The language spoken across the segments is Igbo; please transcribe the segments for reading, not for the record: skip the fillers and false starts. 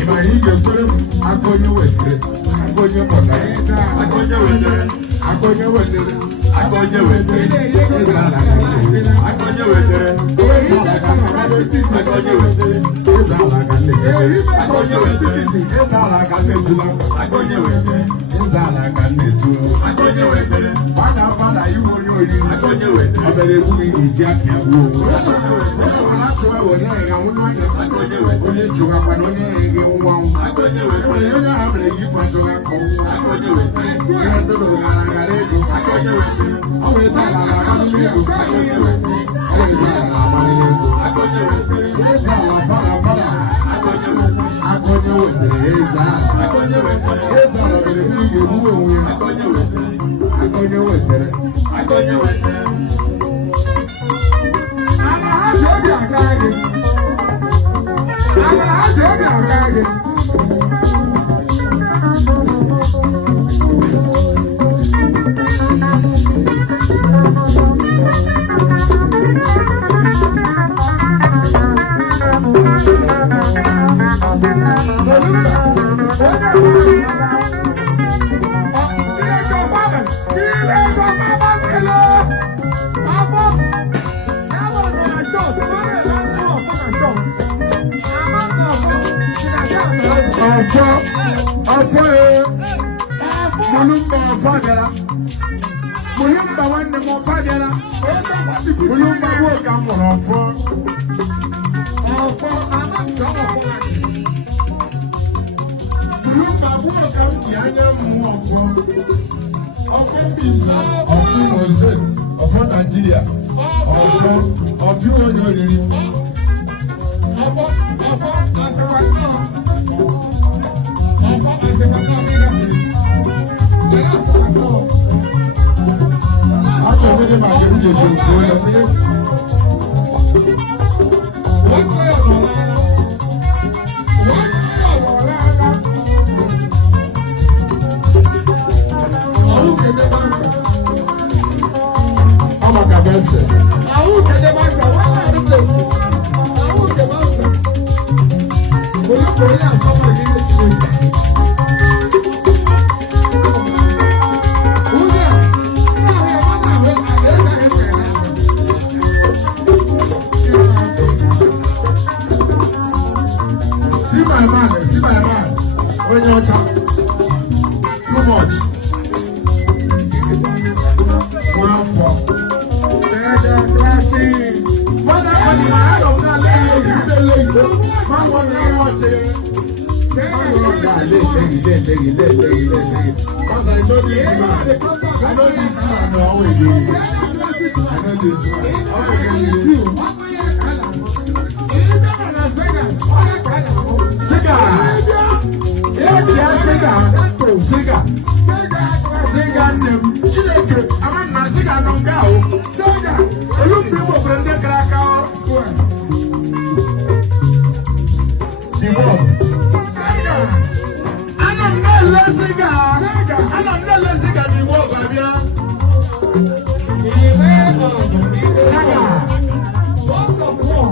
Imani Jokuru, Akonyo Wete, Akonyo Mona, Akonyo Wete, Akonyo Wete, Akonyo Wete, Akonyo Wete, Mulumba wande mo padela. Mulumba wo gamoro fo. Mulumba wo gamki anya mu ofo. Ofo bisa, ofo Moses, ofo Nigeria. Ofo onyoriri. Ofo asewako. Ofo asewako Acho mede magere je je fo le. Ama kabese. Awu kede bansa wa na de. Awu kede bansa. Bolo bolo ya so ma ni se. See my man. When you're too much. 1 4. Father, when you are out of that lady, you say lady. Man, one day watching. Because I know this man. I know this man always. I know this man. Siga, nem. Chileke, aman na siga nongao. Olumbi wo brende kraka. Dibo. Anam na lesiga. Anam na lesiga dibo babia. Saga. Box of war.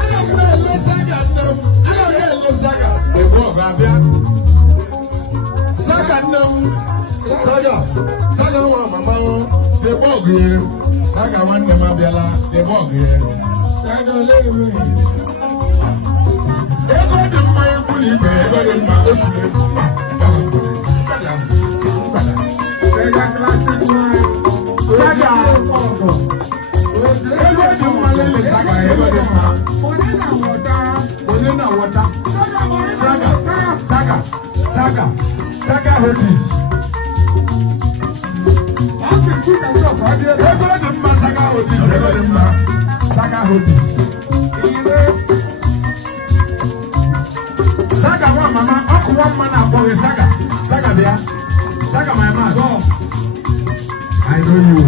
Anam na lesiga nem. Anam na lesiga dibo babia. Saga nem. Saga wa mama de bogue. Saga wan de mabiala de bogue. Saga lewe. Ego de mai buli be, ego de ma osue. Saga classic line. Saga. Ego de malele saga, ego de ma. Onena water. Saga hobbies. Saga hobbies. Saga one mama, one man aboard Saga. Saga there. Saga my man. I know you.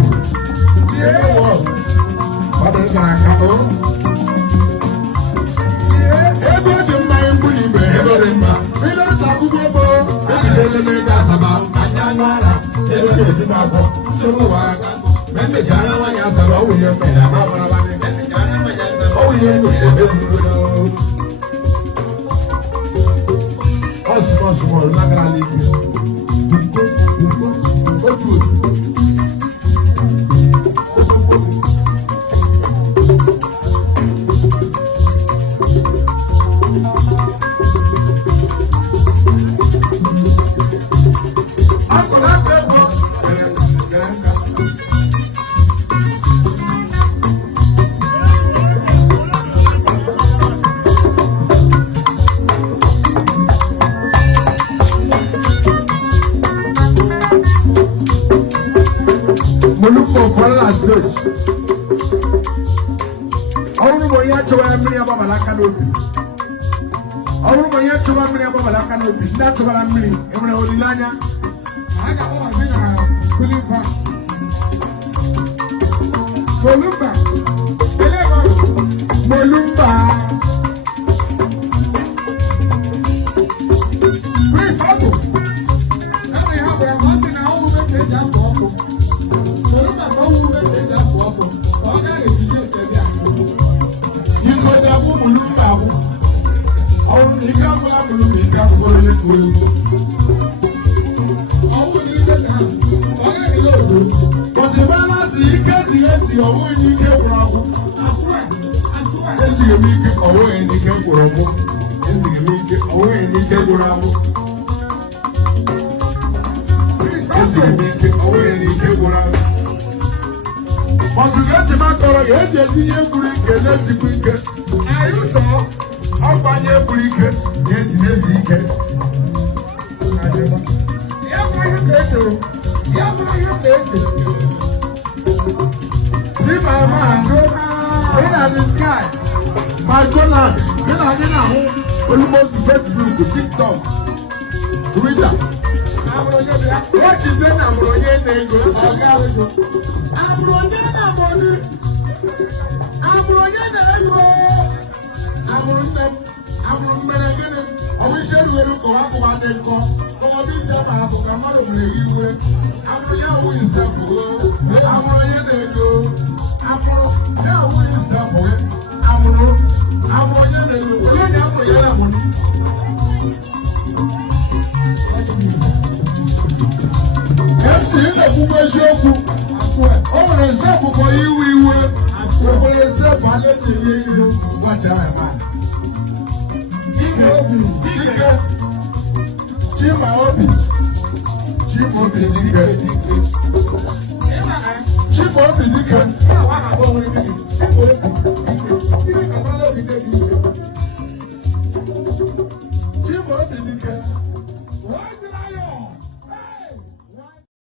Yeah. What is gonna come? Ego de my bully, ego de ma. We don't sabu bobo. Ele me da saba. Anyanwala. Ego de ma bo. So wa. Mende jana wa ya saba. O ye me na ba ba ba. Mende jana wa ya saba. O ye me. Small, not gonna leave you. Go to it. Molumbo Foreign Stage. Aunu moya chowa mini aba malaka nobi. Aunu moya chowa mini aba malaka nobi. Na chowa mini emre olilanya. Aga o abina kulipa. Molumba. Elego. Molumba. Please hold. Let me have a once in a while we take that walk. But you get to my color, you have to see your brick and let's see quick. Are you sure? How about your brick? Get the Zika. See my man, in the sky. My Jonah, then I get home, almost Facebook, TikTok, Twitter. What is it? I'm going Chimobi,